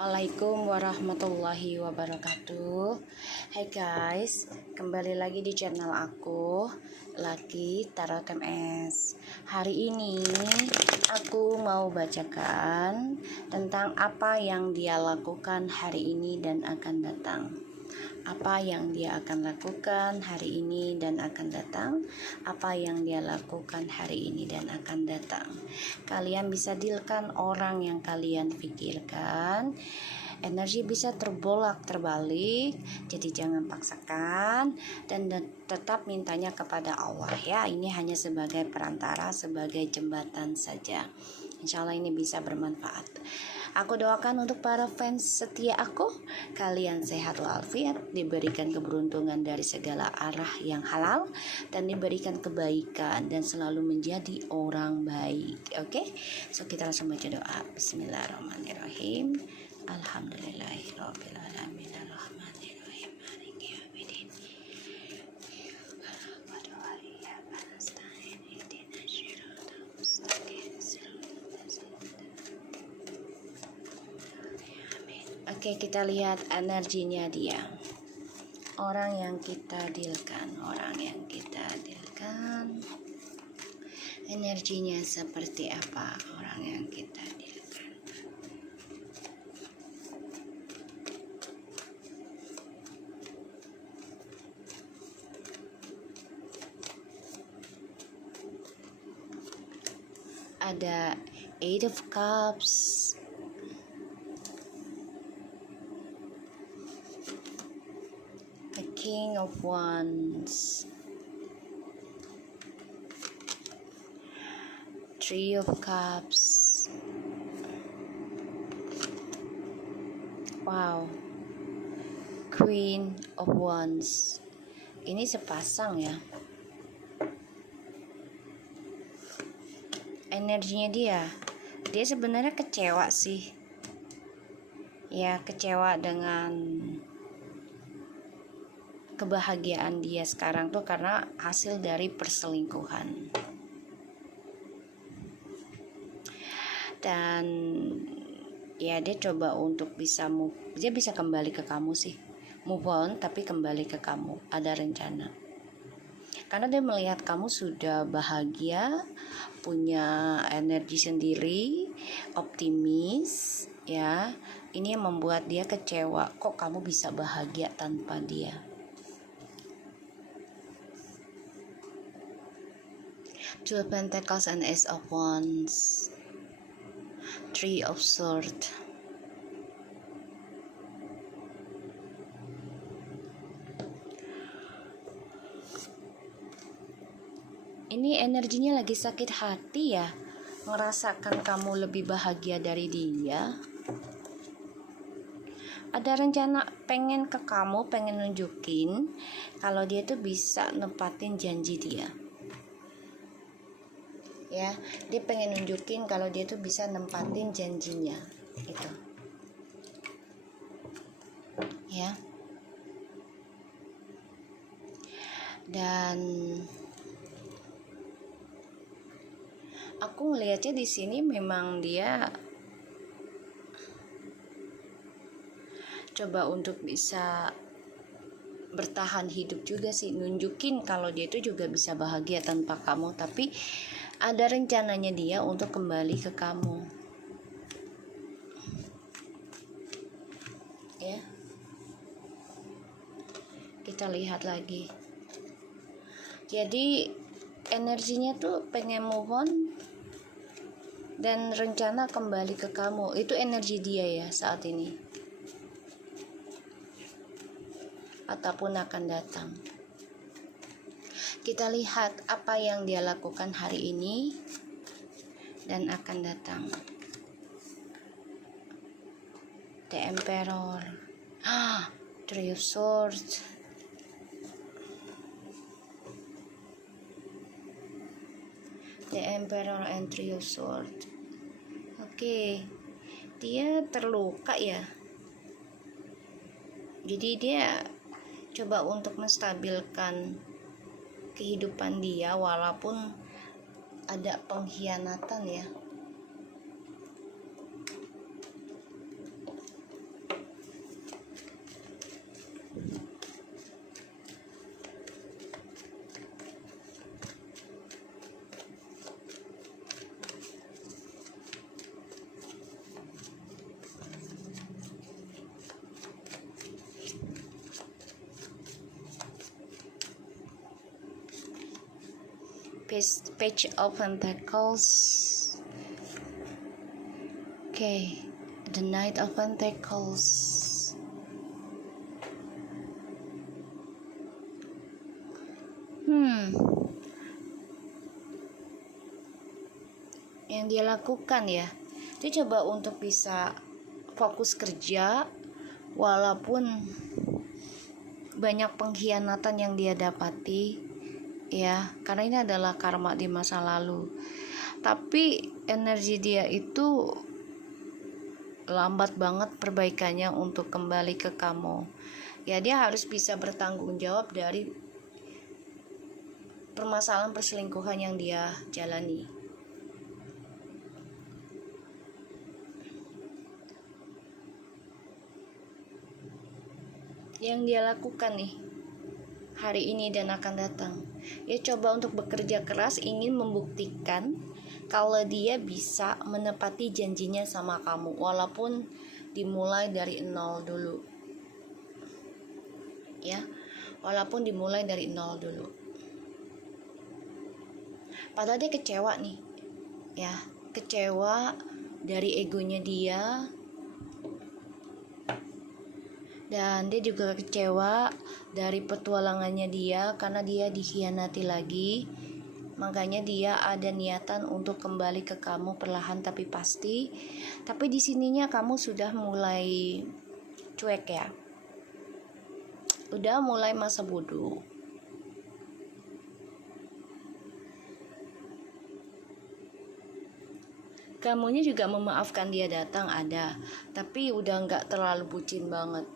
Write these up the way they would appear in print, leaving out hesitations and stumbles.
Assalamualaikum warahmatullahi wabarakatuh. Hai guys, kembali lagi di channel aku, Lucky Tarot MS. Hari ini aku mau bacakan tentang apa yang dia lakukan hari ini dan akan datang. Apa yang dia akan lakukan hari ini dan akan datang. Apa yang dia lakukan hari ini dan akan datang. Kalian bisa dealkan orang yang kalian pikirkan. Energi bisa terbolak terbalik, jadi jangan paksakan dan tetap mintanya kepada Allah ya. Ini hanya sebagai perantara, sebagai jembatan saja. Insya Allah ini bisa bermanfaat. Aku doakan untuk para fans setia aku, kalian sehat walafiat, diberikan keberuntungan dari segala arah yang halal, dan diberikan kebaikan dan selalu menjadi orang baik. Oke? So kita langsung baca doa. Bismillahirrahmanirrahim. Alhamdulillahirabbil alamin arrahmanirrahim maliki yaumiddin. Oke, kita lihat energinya dia. Orang yang kita dealkan, energinya seperti apa orang yang kita dealkan. Ada Eight of Cups, a King of Wands, Three of Cups, wow, Queen of Wands. Ini sepasang ya. Energinya dia sebenarnya kecewa sih ya, kecewa dengan kebahagiaan dia sekarang tuh karena hasil dari perselingkuhan. Dan ya dia coba untuk dia bisa kembali ke kamu sih, move on tapi kembali ke kamu, ada rencana. Karena dia melihat kamu sudah bahagia, punya energi sendiri, optimis ya. Ini yang membuat dia kecewa, kok kamu bisa bahagia tanpa dia. Two of Pentacles and Ace of Wands, Three of Swords. Ini energinya lagi sakit hati ya, ngerasakan kamu lebih bahagia dari dia. Ada rencana pengen ke kamu, pengen nunjukin kalau dia tuh bisa nepatin janji dia. Ya, dia pengen nunjukin kalau dia tuh bisa nempatin janjinya itu. Ya. Dan aku ngelihatnya di sini memang dia coba untuk bisa bertahan hidup juga sih, nunjukin kalau dia itu juga bisa bahagia tanpa kamu, tapi ada rencananya dia untuk kembali ke kamu. Ya. Kita lihat lagi. Jadi energinya tuh pengen move on dan rencana kembali ke kamu. Itu energi dia ya saat ini. Ataupun akan datang. Kita lihat apa yang dia lakukan hari ini dan akan datang. The Emperor, Three of Swords, The Emperor and Three of Swords. Oke, dia terluka ya. Jadi dia coba untuk menstabilkan kehidupan dia walaupun ada pengkhianatan ya. Page of Pentacles. Okay, the Knight of Pentacles. Yang dia lakukan ya, dia coba untuk bisa fokus kerja walaupun banyak pengkhianatan yang dia dapati ya, karena ini adalah karma di masa lalu. Tapi energi dia itu lambat banget perbaikannya untuk kembali ke kamu ya. Dia harus bisa bertanggung jawab dari permasalahan perselingkuhan yang dia jalani. Yang dia lakukan nih hari ini dan akan datang, dia coba untuk bekerja keras ingin membuktikan kalau dia bisa menepati janjinya sama kamu walaupun dimulai dari nol dulu ya, walaupun dimulai dari nol dulu. Padahal dia kecewa nih ya, kecewa dari egonya dia, dan dia juga kecewa dari petualangannya dia karena dia dikhianati lagi. Makanya dia ada niatan untuk kembali ke kamu perlahan tapi pasti. Tapi di sininya kamu sudah mulai cuek ya. Udah mulai masa bodoh. Kamunya juga memaafkan dia datang ada, tapi udah nggak terlalu bucin banget.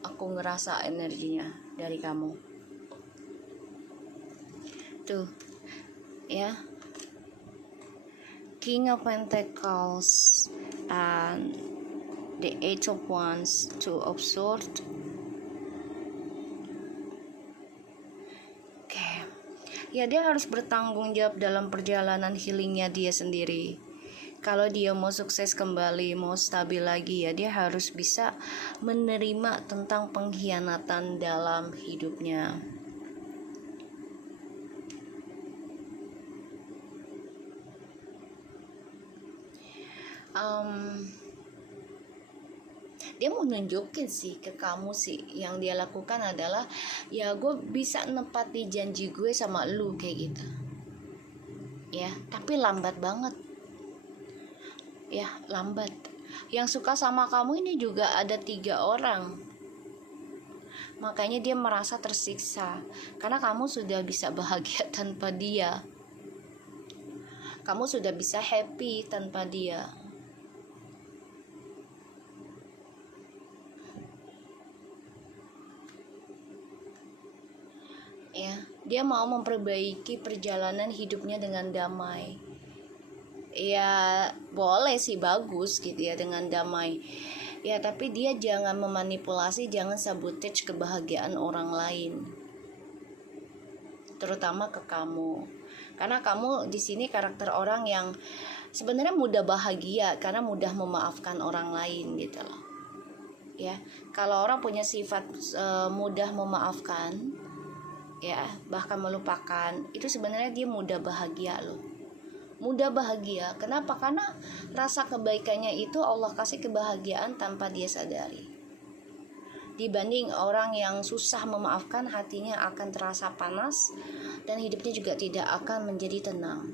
Aku ngerasa energinya dari kamu tuh ya. King of Pentacles and the Eight of Wands, Two of Swords. Oke. Ya, dia harus bertanggung jawab dalam perjalanan healingnya dia sendiri. Kalau dia mau sukses kembali, mau stabil lagi ya, dia harus bisa menerima tentang pengkhianatan dalam hidupnya. Dia mau nunjukin sih ke kamu sih, yang dia lakukan adalah ya gue bisa nepati janji gue sama lu kayak gitu ya, tapi lambat banget ya, lambat. Yang suka sama kamu ini juga ada 3 orang. Makanya dia merasa tersiksa karena kamu sudah bisa bahagia tanpa dia, kamu sudah bisa happy tanpa dia ya. Dia mau memperbaiki perjalanan hidupnya dengan damai ya, boleh sih, bagus gitu ya dengan damai ya, tapi dia jangan memanipulasi, jangan sabotage kebahagiaan orang lain, terutama ke kamu. Karena kamu di sini karakter orang yang sebenarnya mudah bahagia karena mudah memaafkan orang lain gitu loh ya. Kalau orang punya sifat mudah memaafkan ya, bahkan melupakan, itu sebenarnya dia mudah bahagia loh, mudah bahagia. Kenapa? Karena rasa kebaikannya itu Allah kasih kebahagiaan tanpa dia sadari. Dibanding orang yang susah memaafkan, hatinya akan terasa panas dan hidupnya juga tidak akan menjadi tenang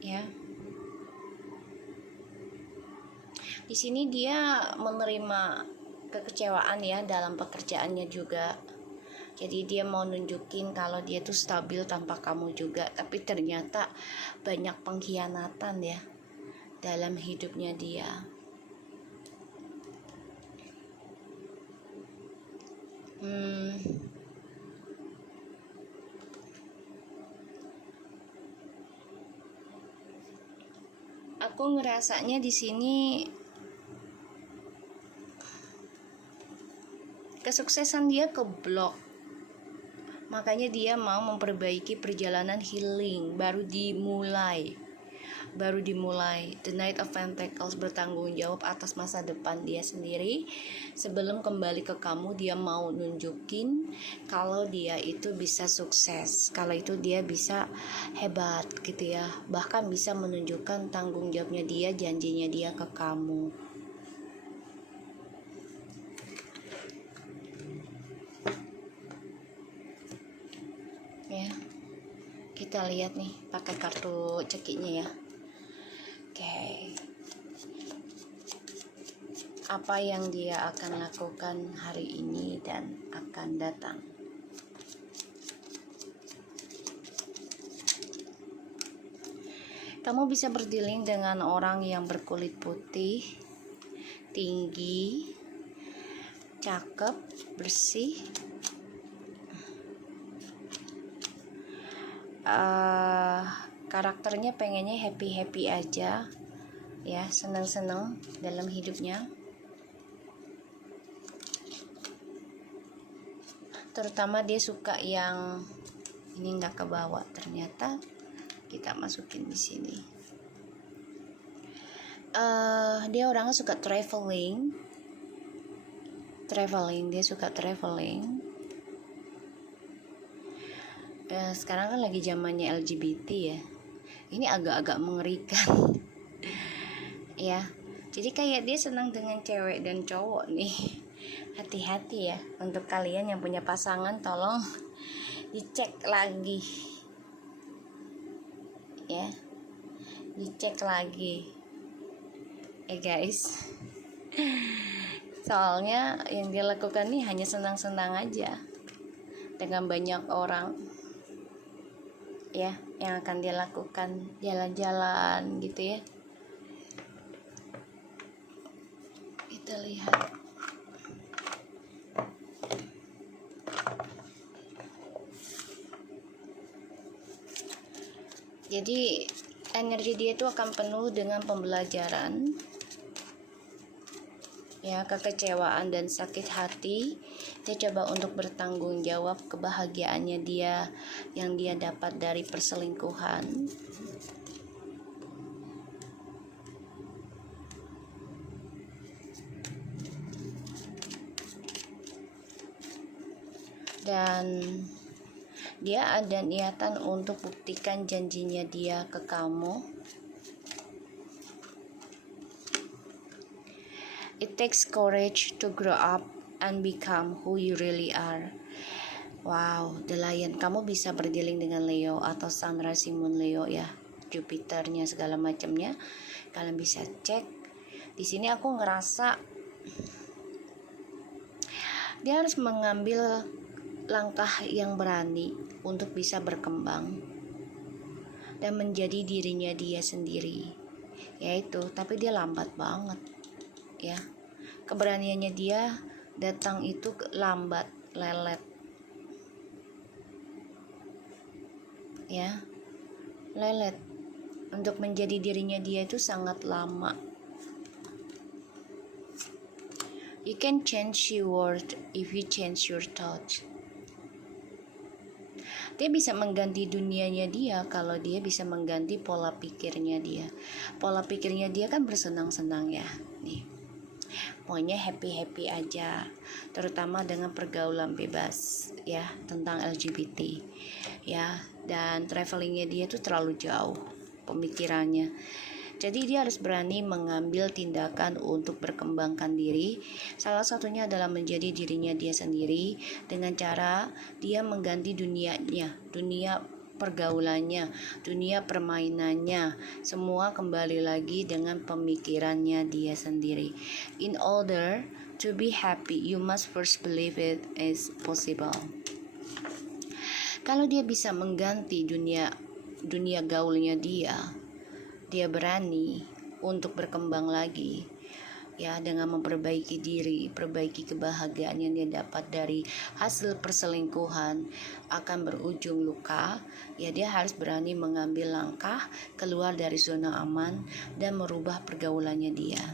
ya. Di sini dia menerima kekecewaan ya dalam pekerjaannya juga. Jadi dia mau nunjukin kalau dia tuh stabil tanpa kamu juga, tapi ternyata banyak pengkhianatan ya dalam hidupnya dia. Aku ngerasanya di sini kesuksesan dia keblok. Makanya dia mau memperbaiki perjalanan healing baru dimulai. baru dimulai. The Knight of Pentacles bertanggung jawab atas masa depan dia sendiri. Sebelum kembali ke kamu, dia mau nunjukin kalau dia itu bisa sukses, kalau itu dia bisa hebat gitu ya. Bahkan bisa menunjukkan tanggung jawabnya dia, janjinya dia ke kamu. Ya, kita lihat nih pakai kartu cekiknya ya. Oke, apa yang dia akan lakukan hari ini dan akan datang. Kamu bisa berdealing dengan orang yang berkulit putih, tinggi, cakep, bersih, karakternya pengennya happy aja ya, seneng dalam hidupnya, terutama dia suka yang ini nggak kebawa, ternyata kita masukin di sini. Dia orangnya suka traveling, dia suka traveling. Sekarang kan lagi zamannya LGBT ya, ini agak-agak mengerikan ya. Jadi kayak dia senang dengan cewek dan cowok nih. Hati-hati ya untuk kalian yang punya pasangan, tolong dicek lagi ya, dicek lagi guys. Soalnya yang dia lakukan nih hanya senang-senang aja dengan banyak orang ya, yang akan dia lakukan jalan-jalan gitu ya. Kita lihat. Jadi energi dia itu akan penuh dengan pembelajaran ya, kekecewaan dan sakit hati. Dia coba untuk bertanggung jawab kebahagiaannya dia yang dia dapat dari perselingkuhan. Dan dia ada niatan untuk buktikan janjinya dia ke kamu. It takes courage to grow up and become who you really are. Wow, the Lion. Kamu bisa berdealing dengan Leo atau Sun, Rasi, Moon Leo ya, Jupiternya segala macamnya. Kalian bisa cek. Di sini aku ngerasa dia harus mengambil langkah yang berani untuk bisa berkembang dan menjadi dirinya dia sendiri, yaitu, tapi dia lambat banget ya. Keberaniannya dia datang itu lambat, lelet ya, lelet. Untuk menjadi dirinya dia itu sangat lama. You can change your world if you change your thoughts. Dia bisa mengganti dunianya dia kalau dia bisa mengganti pola pikirnya dia. Pola pikirnya dia kan bersenang-senang ya nih, pokoknya happy aja, terutama dengan pergaulan bebas ya, tentang LGBT ya. Dan travelingnya dia tuh terlalu jauh pemikirannya. Jadi dia harus berani mengambil tindakan untuk berkembangkan diri. Salah satunya adalah menjadi dirinya dia sendiri dengan cara dia mengganti dunianya, dunia pergaulannya, dunia permainannya, semua kembali lagi dengan pemikirannya dia sendiri. In order to be happy, you must first believe it is possible. Kalau dia bisa mengganti dunia gaulnya dia berani untuk berkembang lagi ya, dengan memperbaiki diri, perbaiki kebahagiaan yang dia dapat dari hasil perselingkuhan akan berujung luka ya. Dia harus berani mengambil langkah keluar dari zona aman dan merubah pergaulannya dia.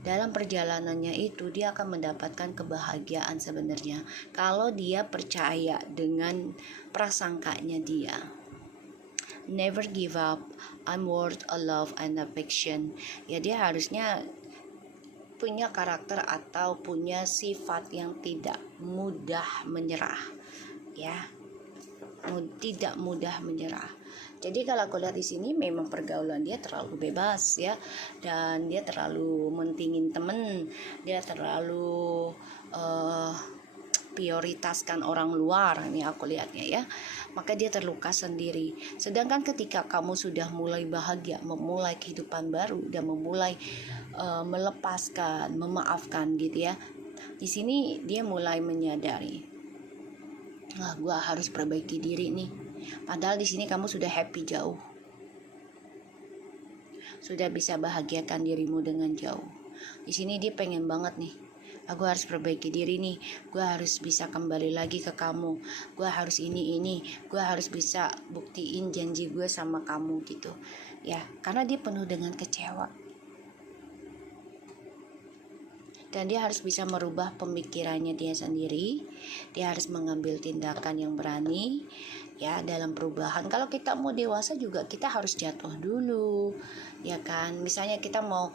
Dalam perjalanannya itu dia akan mendapatkan kebahagiaan sebenarnya kalau dia percaya dengan prasangkanya dia. never give up, I'm worth a love and affection. Ya, dia harusnya punya karakter atau punya sifat yang tidak mudah menyerah, ya, tidak mudah menyerah. Jadi kalau aku lihat di sini memang pergaulan dia terlalu bebas ya, dan dia terlalu mentingin temen, dia terlalu prioritaskan orang luar, ini aku lihatnya ya, maka dia terluka sendiri. Sedangkan ketika kamu sudah mulai bahagia, memulai kehidupan baru dan memulai melepaskan, memaafkan gitu ya, di sini dia mulai menyadari, gue harus perbaiki diri nih. Padahal di sini kamu sudah happy jauh, sudah bisa bahagiakan dirimu dengan jauh. Di sini dia pengen banget nih, aku harus perbaiki diri nih, gue harus bisa kembali lagi ke kamu, gue harus ini, gue harus bisa buktiin janji gue sama kamu gitu ya, karena dia penuh dengan kecewa. Dan dia harus bisa merubah pemikirannya dia sendiri. Dia harus mengambil tindakan yang berani ya dalam perubahan. Kalau kita mau dewasa juga kita harus jatuh dulu, ya kan. Misalnya kita mau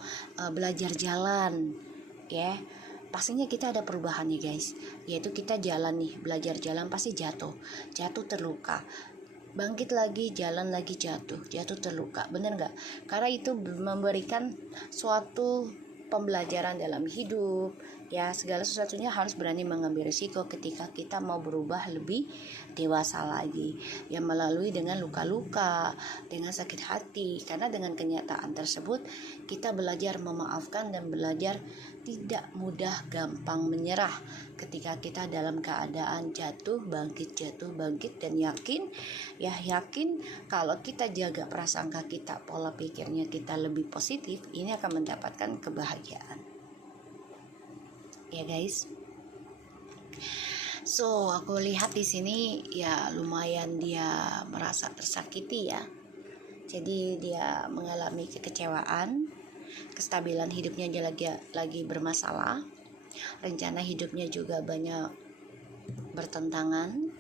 belajar jalan, ya, pastinya kita ada perubahannya guys. Yaitu kita jalan nih, belajar jalan pasti jatuh terluka, bangkit lagi, jalan lagi, jatuh terluka, bener nggak? Karena itu memberikan suatu pembelajaran dalam hidup ya. Segala sesuatunya harus berani mengambil risiko ketika kita mau berubah lebih dewasa lagi ya, melalui dengan luka-luka, dengan sakit hati. Karena dengan kenyataan tersebut kita belajar memaafkan dan belajar tidak mudah gampang menyerah ketika kita dalam keadaan jatuh bangkit, dan yakin kalau kita jaga prasangka kita, pola pikirnya kita lebih positif, ini akan mendapatkan kebahagiaan ya guys. So aku lihat di sini ya lumayan dia merasa tersakiti ya. Jadi dia mengalami kekecewaan, kestabilan hidupnya dia lagi bermasalah, rencana hidupnya juga banyak bertentangan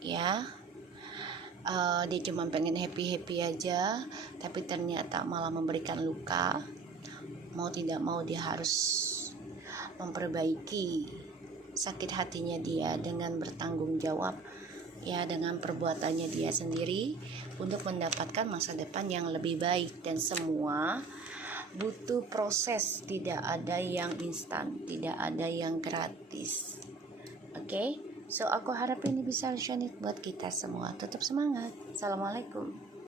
ya. Dia cuma pengen happy aja, tapi ternyata malah memberikan luka. Mau tidak mau dia harus memperbaiki sakit hatinya dia dengan bertanggung jawab ya, dengan perbuatannya dia sendiri untuk mendapatkan masa depan yang lebih baik. Dan semua butuh proses, tidak ada yang instan, tidak ada yang gratis. Oke? So aku harap ini bisa resonate buat kita semua. Tetap semangat. Assalamualaikum.